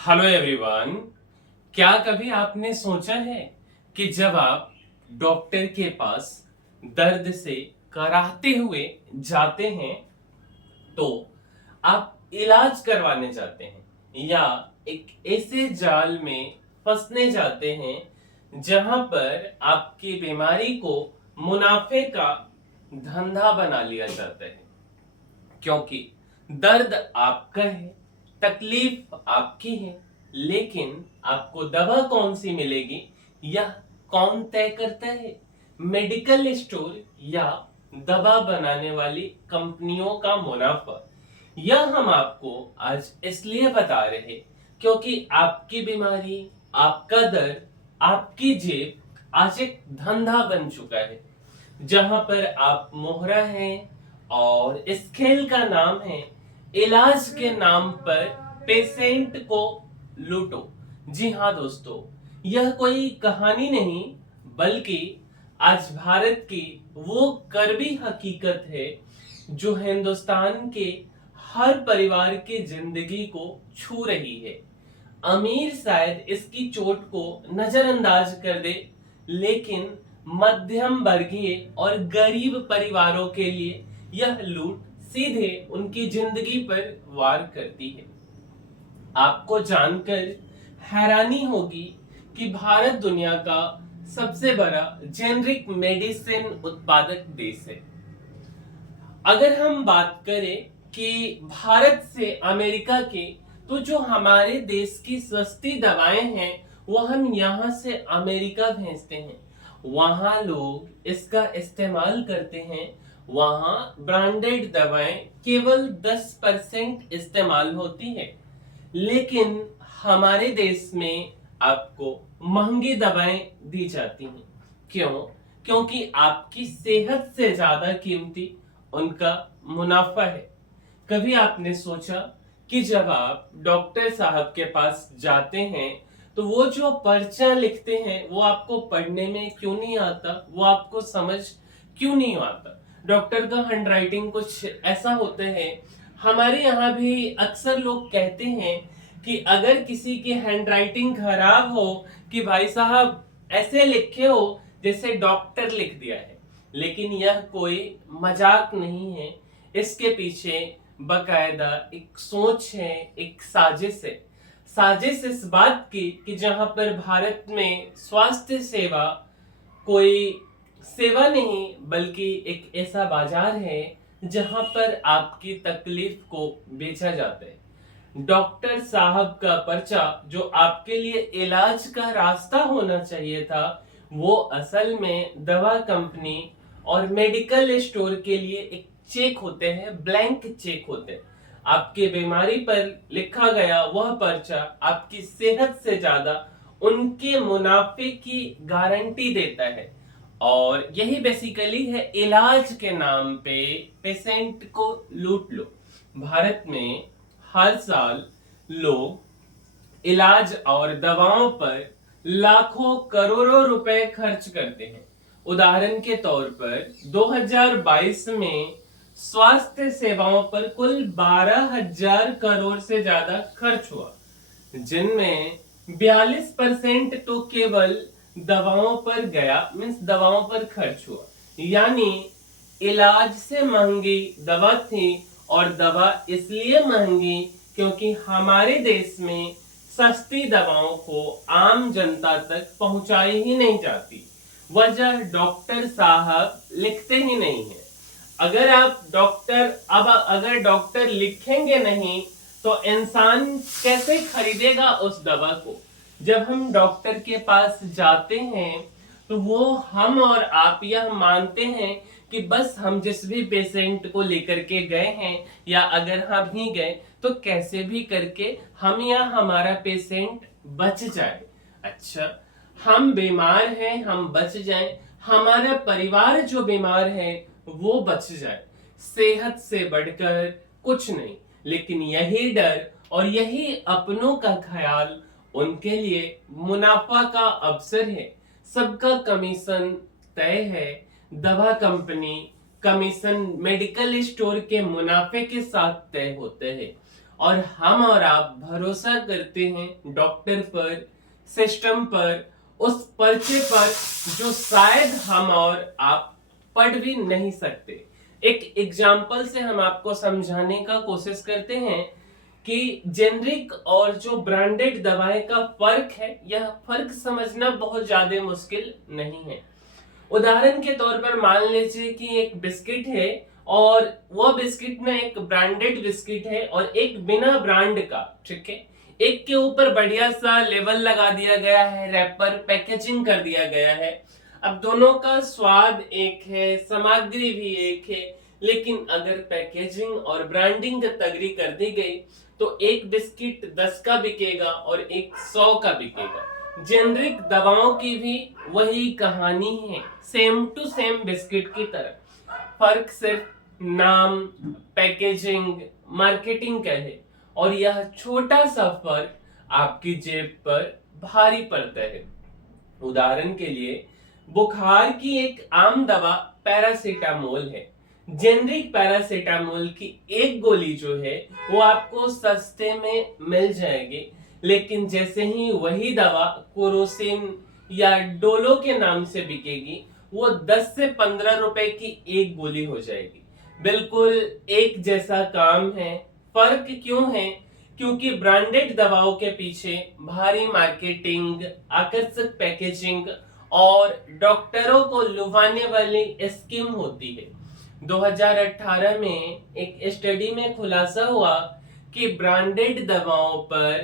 Hello everyone. क्या कभी आपने सोचा है कि जब आप डॉक्टर के पास दर्द से कराहते हुए जाते हैं तो आप इलाज करवाने जाते हैं या एक ऐसे जाल में फंसने जाते हैं जहां पर आपकी बीमारी को मुनाफे का धंधा बना लिया जाता है, क्योंकि दर्द आपका है, तकलीफ आपकी है, लेकिन आपको दवा कौन सी मिलेगी यह कौन तय करता है? मेडिकल स्टोर या दवा बनाने वाली कंपनियों का मुनाफा। यह हम आपको आज इसलिए बता रहे क्योंकि आपकी बीमारी, आपका दर्द, आपकी जेब आज एक धंधा बन चुका है, जहां पर आप मोहरा हैं और इस खेल का नाम है इलाज के नाम पर पेशेंट को लूटो। जी हाँ दोस्तों, यह कोई कहानी नहीं बल्कि आज भारत की वो कड़वी हकीकत है जो हिंदुस्तान के हर परिवार की जिंदगी को छू रही है। अमीर शायद इसकी चोट को नजरअंदाज कर दे, लेकिन मध्यम वर्गीय और गरीब परिवारों के लिए यह लूट सीधे उनकी जिंदगी पर वार करती है। आपको जानकर हैरानी होगी कि भारत दुनिया का सबसे बड़ा जेनरिक मेडिसिन उत्पादक देश है। अगर हम बात करें कि भारत से अमेरिका के, तो जो हमारे देश की सस्ती दवाएं हैं वो हम यहाँ से अमेरिका भेजते हैं, वहां लोग इसका इस्तेमाल करते हैं। वहां ब्रांडेड दवाएं केवल 10% इस्तेमाल होती है, लेकिन हमारे देश में आपको महंगी दवाएं दी जाती हैं। क्यों? क्योंकि आपकी सेहत से ज्यादा कीमती उनका मुनाफा है। कभी आपने सोचा कि जब आप डॉक्टर साहब के पास जाते हैं तो वो जो पर्चा लिखते हैं वो आपको पढ़ने में क्यों नहीं आता, वो आपको समझ क्यों नहीं आता? डॉक्टर का हैंडराइटिंग कुछ ऐसा होता है। हमारे यहाँ भी अक्सर लोग कहते हैं कि अगर किसी की हैंडराइटिंग खराब हो कि भाई साहब ऐसे लिखे हो जैसे डॉक्टर लिख दिया है, लेकिन यह कोई मजाक नहीं है। इसके पीछे बकायदा एक सोच है, एक साजिश है। साजिश इस बात की कि जहां पर भारत में स्वास्थ्य सेवा कोई सेवा नहीं बल्कि एक ऐसा बाजार है जहां पर आपकी तकलीफ को बेचा जाता है। डॉक्टर साहब का पर्चा जो आपके लिए इलाज का रास्ता होना चाहिए था, वो असल में दवा कंपनी और मेडिकल स्टोर के लिए एक चेक होते हैं, ब्लैंक चेक होते हैं। आपके बीमारी पर लिखा गया वह पर्चा आपकी सेहत से ज्यादा उनके मुनाफे की गारंटी देता है। और यही बेसिकली है, इलाज के नाम पे पेशेंट को लूट लो। भारत में हर साल लोग इलाज और दवाओं पर लाखों करोड़ों रुपए खर्च करते हैं। उदाहरण के तौर पर 2022 में स्वास्थ्य सेवाओं पर कुल 12,000 करोड़ से ज्यादा खर्च हुआ, जिनमें 42% तो केवल दवाओं पर गया, मीन्स दवाओं पर खर्च हुआ। यानी इलाज से महंगी दवा थी, और दवा इसलिए महंगी क्योंकि हमारे देश में सस्ती दवाओं को आम जनता तक पहुंचाई ही नहीं जाती। वजह डॉक्टर साहब लिखते ही नहीं है। अगर डॉक्टर लिखेंगे नहीं तो इंसान कैसे खरीदेगा उस दवा को? जब हम डॉक्टर के पास जाते हैं तो वो हम और आप यह मानते हैं कि बस हम जिस भी पेशेंट को लेकर के गए हैं, या अगर हम ही गए तो कैसे भी करके हम या हमारा पेशेंट बच जाए। अच्छा, हम बीमार हैं, हम बच जाएं, हमारा परिवार जो बीमार है वो बच जाए, सेहत से बढ़कर कुछ नहीं। लेकिन यही डर और यही अपनों का ख्याल उनके लिए मुनाफा का अवसर है। सबका कमीशन तय है, दवा कंपनी कमीशन मेडिकल स्टोर के मुनाफे के साथ तय होते हैं। और हम और आप भरोसा करते हैं डॉक्टर पर, सिस्टम पर, उस पर्चे पर जो शायद हम और आप पढ़ भी नहीं सकते। एक एग्जाम्पल से हम आपको समझाने का कोशिश करते हैं कि जेनरिक और जो ब्रांडेड दवाएं का फर्क है, यह फर्क समझना बहुत ज्यादा मुश्किल नहीं है। उदाहरण के तौर पर मान लीजिए कि एक बिस्किट है और वह बिस्किट ना एक ब्रांडेड बिस्किट है और एक बिना ब्रांड का, ठीक है। एक के ऊपर बढ़िया सा लेबल लगा दिया गया है, रैपर पैकेजिंग कर दिया गया है। अब दोनों का स्वाद एक है, सामग्री भी एक है, लेकिन अगर पैकेजिंग और ब्रांडिंग तगड़ी कर दी गई तो एक बिस्किट 10 का बिकेगा और एक 100 का बिकेगा। जेनरिक दवाओं की भी वही कहानी है, सेम टू सेम बिस्किट की तरह। फर्क सिर्फ नाम, पैकेजिंग, मार्केटिंग का है, और यह छोटा सा फर्क आपकी जेब पर भारी पड़ता है। उदाहरण के लिए बुखार की एक आम दवा पैरासीटामोल है। जेनरिक पैरासीटामोल की एक गोली जो है वो आपको सस्ते में मिल जाएगी, लेकिन जैसे ही वही दवा कोरोसिन या डोलो के नाम से बिकेगी, वो 10 से 15 रुपए की एक गोली हो जाएगी। बिल्कुल एक जैसा काम है। फर्क क्यों है? क्योंकि ब्रांडेड दवाओं के पीछे भारी मार्केटिंग, आकर्षक पैकेजिंग और डॉक्टरों को लुभाने वाली स्कीम होती है। 2018 में एक स्टडी में खुलासा हुआ कि ब्रांडेड दवाओं पर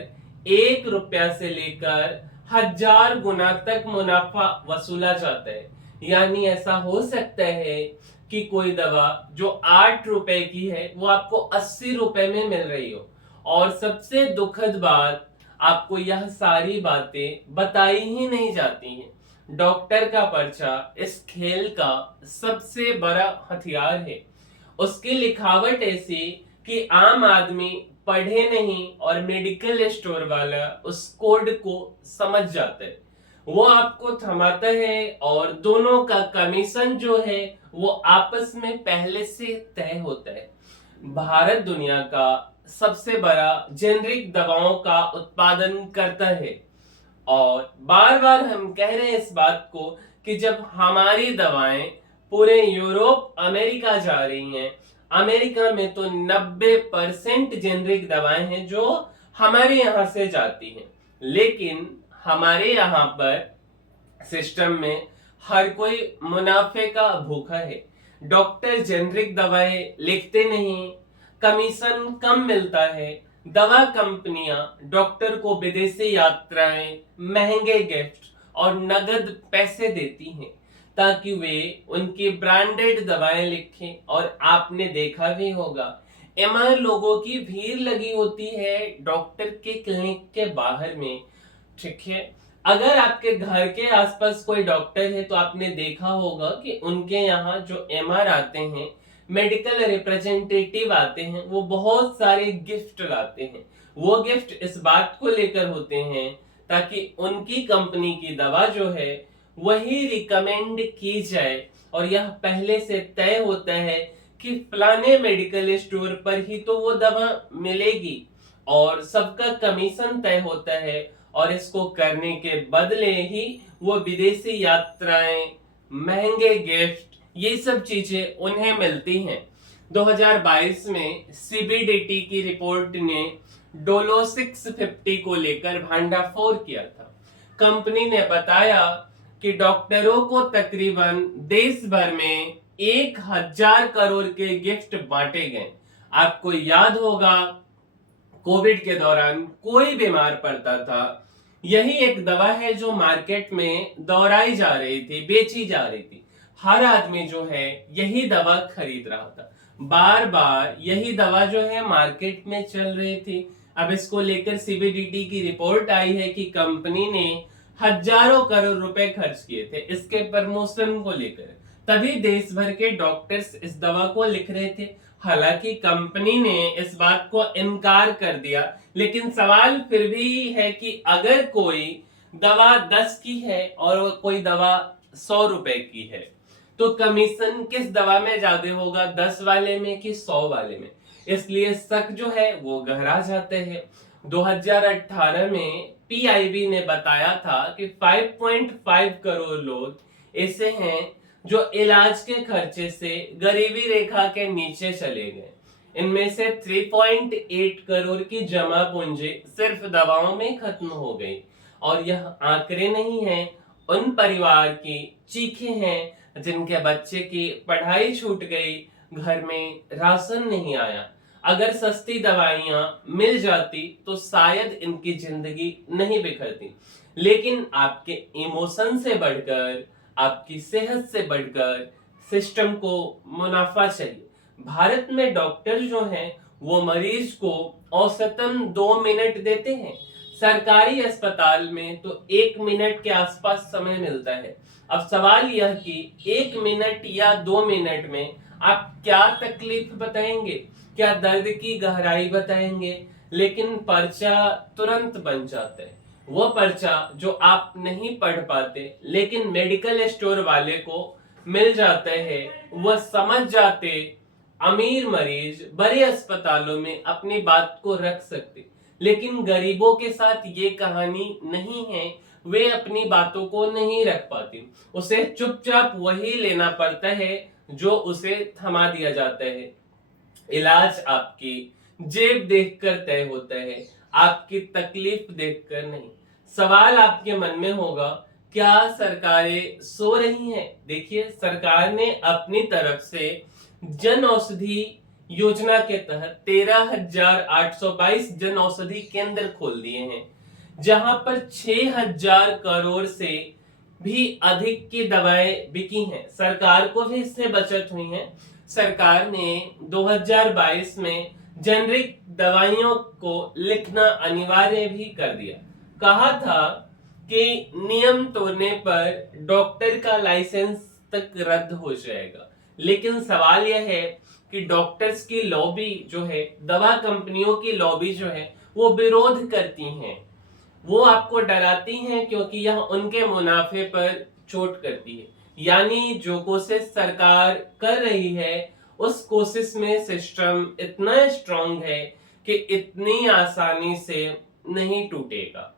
1 रुपया से लेकर 1000 गुना तक मुनाफा वसूला जाता है। यानी ऐसा हो सकता है कि कोई दवा जो 8 रुपए की है वो आपको 80 रुपए में मिल रही हो। और सबसे दुखद बात, आपको यह सारी बातें बताई ही नहीं जाती हैं। डॉक्टर का पर्चा इस खेल का सबसे बड़ा हथियार है। उसकी लिखावट ऐसी कि आम आदमी पढ़े नहीं और मेडिकल स्टोर वाला उस कोड को समझ जाता है। वो आपको थमाता है और दोनों का कमीशन जो है वो आपस में पहले से तय होता है। भारत दुनिया का सबसे बड़ा जेनरिक दवाओं का उत्पादन करता है, और बार बार हम कह रहे हैं इस बात को कि जब हमारी दवाएं पूरे यूरोप, अमेरिका जा रही हैं, अमेरिका में तो 90% जेनरिक दवाएं हैं जो हमारे यहां से जाती हैं, लेकिन हमारे यहाँ पर सिस्टम में हर कोई मुनाफे का भूखा है। डॉक्टर जेनरिक दवाएं लिखते नहीं, कमीशन कम मिलता है। दवा कंपनियां डॉक्टर को विदेशी यात्राएं, महंगे गिफ्ट और नगद पैसे देती हैं ताकि वे उनकी ब्रांडेड दवाएं लिखें। और आपने देखा भी होगा, एमआर लोगों की भीड़ लगी होती है डॉक्टर के क्लिनिक के बाहर में, ठीक है। अगर आपके घर के आसपास कोई डॉक्टर है तो आपने देखा होगा कि उनके यहाँ जो एमआर आते हैं, मेडिकल रिप्रेजेंटेटिव आते हैं, वो बहुत सारे गिफ्ट लाते हैं। वो गिफ्ट इस बात को लेकर होते हैं ताकि उनकी कंपनी की दवा जो है वही रिकमेंड की जाए, और यह पहले से तय होता है कि फलाने मेडिकल स्टोर पर ही तो वो दवा मिलेगी, और सबका कमीशन तय होता है। और इसको करने के बदले ही वो विदेशी यात्राएं, महंगे गिफ्ट, ये सब चीजें उन्हें मिलती हैं। 2022 में सीबीडीटी की रिपोर्ट ने डोलो 650 को लेकर भांडाफोड़ किया था। कंपनी ने बताया कि डॉक्टरों को तकरीबन देश भर में 1000 करोड़ के गिफ्ट बांटे गए। आपको याद होगा, कोविड के दौरान कोई बीमार पड़ता था, यही एक दवा है जो मार्केट में दौड़ाई जा रही थी, बेची जा रही थी। हर आदमी जो है यही दवा खरीद रहा था, बार बार यही दवा जो है मार्केट में चल रही थी। अब इसको लेकर सीबीडीटी की रिपोर्ट आई है कि कंपनी ने हजारों करोड़ रुपए खर्च किए थे इसके प्रमोशन को लेकर, तभी देश भर के डॉक्टर्स इस दवा को लिख रहे थे। हालांकि कंपनी ने इस बात को इनकार कर दिया, लेकिन सवाल फिर भी है कि अगर कोई दवा 10 की है और कोई दवा 100 रुपए की है, तो कमीशन किस दवा में ज्यादा होगा, 10 वाले में कि 100 वाले में? इसलिए शक जो है वो गहरा जाते हैं। 2018 में पीआईबी ने बताया था कि 5.5 करोड़ लोग ऐसे हैं जो इलाज के खर्चे से गरीबी रेखा के नीचे चले गए। इनमें से 3.8 करोड़ की जमा पूंजी सिर्फ दवाओं में खत्म हो गई। और यह आंकड़े नहीं हैं, उन परिवार की चीखें हैं जिनके बच्चे की पढ़ाई छूट गई, घर में राशन नहीं आया। अगर सस्ती दवाइयां मिल जाती तो शायद इनकी जिंदगी नहीं बिखरती। लेकिन आपके इमोशन से बढ़कर, आपकी सेहत से बढ़कर सिस्टम को मुनाफा चाहिए। भारत में डॉक्टर जो हैं वो मरीज को औसतन 2 मिनट देते हैं। सरकारी अस्पताल में तो 1 मिनट के आसपास समय मिलता है। अब सवाल यह कि 1 मिनट या 2 मिनट में आप क्या तकलीफ बताएंगे, क्या दर्द की गहराई बताएंगे, लेकिन पर्चा तुरंत बन जाता है। वो पर्चा जो आप नहीं पढ़ पाते लेकिन मेडिकल स्टोर वाले को मिल जाता है, वह समझ जाते अमीर मरीज बड़े अस्पतालों में अपनी बात को रख सकते। लेकिन गरीबों के साथ ये कहानी नहीं है, वे अपनी बातों को नहीं रख पाते। उसे चुपचाप वही लेना पड़ता है जो उसे थमा दिया जाता है। इलाज आपकी जेब देखकर तय होता है, आपकी तकलीफ देखकर नहीं। सवाल आपके मन में होगा, क्या सरकारें सो रही हैं? देखिए, सरकार ने अपनी तरफ से जन औषधि योजना के तहत 13,822 जन औषधि केंद्र खोल दिए हैं, जहां पर 6,000 करोड़ से भी अधिक की दवाएं बिकी हैं। सरकार को भी इससे बचत हुई है। सरकार ने 2022 में जेनरिक दवाइयों को लिखना अनिवार्य भी कर दिया। कहा था कि नियम तोड़ने पर डॉक्टर का लाइसेंस तक रद्द हो जाएगा। लेकिन सवाल यह है कि डॉक्टर्स की लॉबी जो है, दवा कंपनियों की लॉबी जो है, वो विरोध करती हैं। वो आपको डराती हैं क्योंकि यह उनके मुनाफे पर चोट करती है। यानी जो कोशिश सरकार कर रही है, उस कोशिश में सिस्टम इतना स्ट्रांग है कि इतनी आसानी से नहीं टूटेगा।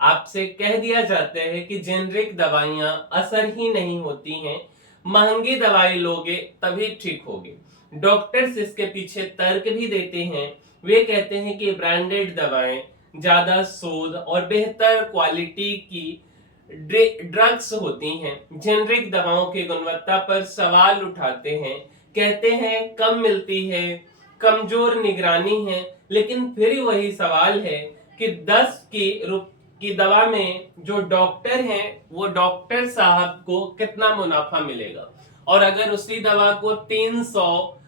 आपसे कह दिया जाता है कि जेनरिक दवाइयां असर ही नहीं होती हैं, महंगी दवाई लोगे तभी ठीक होगे। डॉक्टर्स इसके पीछे तर्क भी देते हैं। वे कहते हैं कि ब्रांडेड दवाएं ज्यादा शोध और बेहतर क्वालिटी की ड्रग्स होती हैं। जेनरिक दवाओं की गुणवत्ता पर सवाल उठाते हैं, कहते हैं कम मिलती है, कमजोर निगरानी है। लेकिन फिर वही सवाल है कि 10 की दवा में जो डॉक्टर हैं, वो डॉक्टर साहब को कितना मुनाफा मिलेगा। और अगर उसी दवा को 300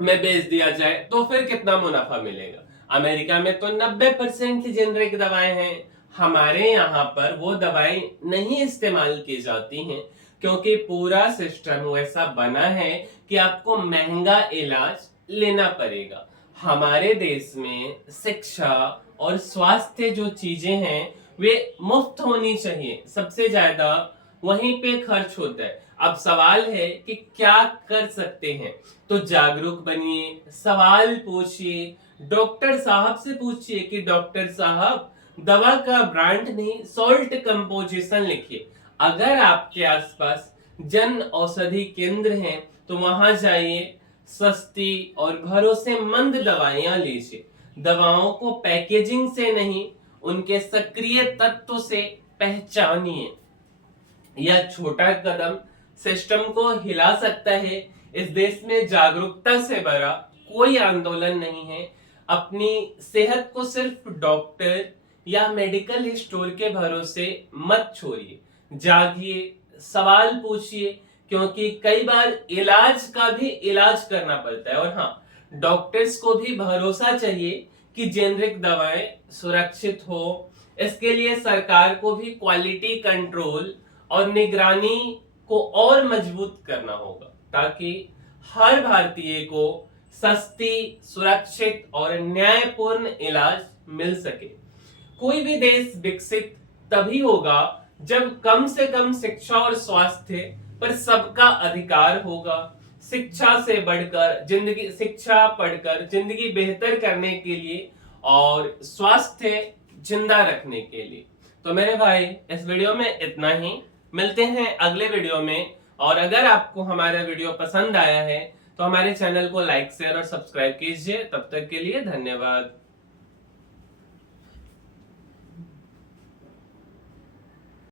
में बेच दिया जाए तो फिर कितना मुनाफा मिलेगा। अमेरिका में तो 90% जेनरिक दवाएं हैं। हमारे यहाँ पर वो दवाएं नहीं इस्तेमाल की जाती हैं क्योंकि पूरा सिस्टम वैसा बना है कि आपको महंगा इलाज लेना पड़ेगा। हमारे देश में शिक्षा और स्वास्थ्य जो चीजें हैं वे मुफ्त होनी चाहिए। सबसे ज्यादा वहीं पे खर्च होता है। अब सवाल है कि क्या कर सकते हैं? तो जागरूक बनिए, सवाल पूछिए, डॉक्टर साहब से पूछिए कि डॉक्टर साहब, दवा का ब्रांड नहीं, सॉल्ट कंपोजिशन लिखिए। अगर आपके आसपास जन औषधि केंद्र हैं तो वहां जाइए, सस्ती और भरोसेमंद दवाइयां लीजिए। दवाओं को पैकेजिंग से नहीं, उनके सक्रिय तत्व से पहचानिए। यह छोटा कदम सिस्टम को हिला सकता है। इस देश में जागरूकता से बड़ा कोई आंदोलन नहीं है। अपनी सेहत को सिर्फ डॉक्टर या मेडिकल स्टोर के भरोसे मत छोड़िए। जागिए, सवाल पूछिए, क्योंकि कई बार इलाज का भी इलाज करना पड़ता है। और हाँ, डॉक्टर्स को भी भरोसा चाहिए कि जेनरिक दवाएं सुरक्षित हो। इसके लिए सरकार को भी क्वालिटी कंट्रोल और निगरानी को और मजबूत करना होगा ताकि हर भारतीय को सस्ती, सुरक्षित और न्यायपूर्ण इलाज मिल सके। कोई भी देश विकसित तभी होगा जब कम से कम शिक्षा और स्वास्थ्य पर सबका अधिकार होगा। शिक्षा से बढ़कर जिंदगी, शिक्षा पढ़कर जिंदगी बेहतर करने के लिए और स्वास्थ्य जिंदा रखने के लिए। तो मेरे भाई इस वीडियो में इतना ही, मिलते हैं अगले वीडियो में। और अगर आपको हमारा वीडियो पसंद आया है तो हमारे चैनल को लाइक शेयर और सब्सक्राइब कीजिए। तब तक के लिए धन्यवाद।